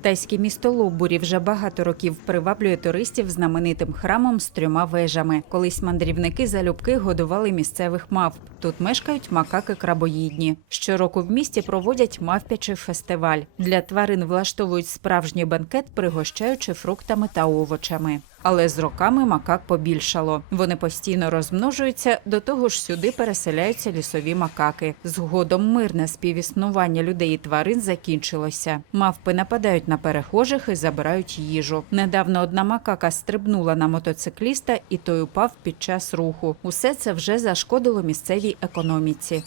Тайське місто Лобурі вже багато років приваблює туристів знаменитим храмом з трьома вежами. Колись мандрівники залюбки годували місцевих мавп. Тут мешкають макаки крабоїдні. Щороку в місті проводять мавпячий фестиваль. Для тварин влаштовують справжній банкет, пригощаючи фруктами та овочами. Але з роками макак побільшало. Вони постійно розмножуються, до того ж сюди переселяються лісові макаки. Згодом мирне співіснування людей і тварин закінчилося. Мавпи нападають на перехожих і забирають їжу. Недавно одна макака стрибнула на мотоцикліста, і той упав під час руху. Усе це вже зашкодило місцевій економіці.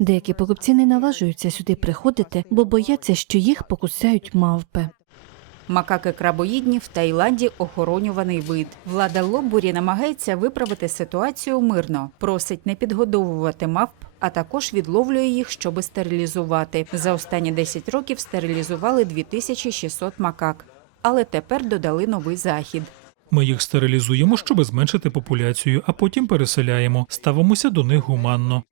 Деякі покупці не наважуються сюди приходити, бо бояться, що їх покусають мавпи. Макаки крабоїдні в Таїланді охоронюваний вид. Влада Лобурі намагається виправити ситуацію мирно, просить не підгодовувати мавп, а також відловлює їх, щоби стерилізувати. За останні 10 років стерилізували 2600 макак, але тепер додали новий захід. Ми їх стерилізуємо, щоб зменшити популяцію, а потім переселяємо. Ставимося до них гуманно.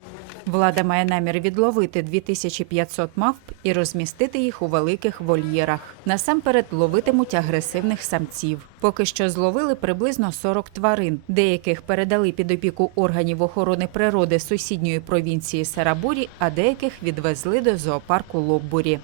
Влада має намір відловити 2500 мавп і розмістити їх у великих вольєрах. Насамперед ловитимуть агресивних самців. Поки що зловили приблизно 40 тварин. Деяких передали під опіку органів охорони природи сусідньої провінції Сарабурі, а деяких відвезли до зоопарку Лоббурі.